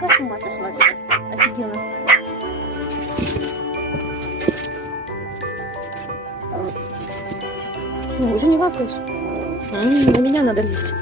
Детская с ума сошла сейчас. Офигенно. Ну, уже не лапаешь. На меня надо лезть.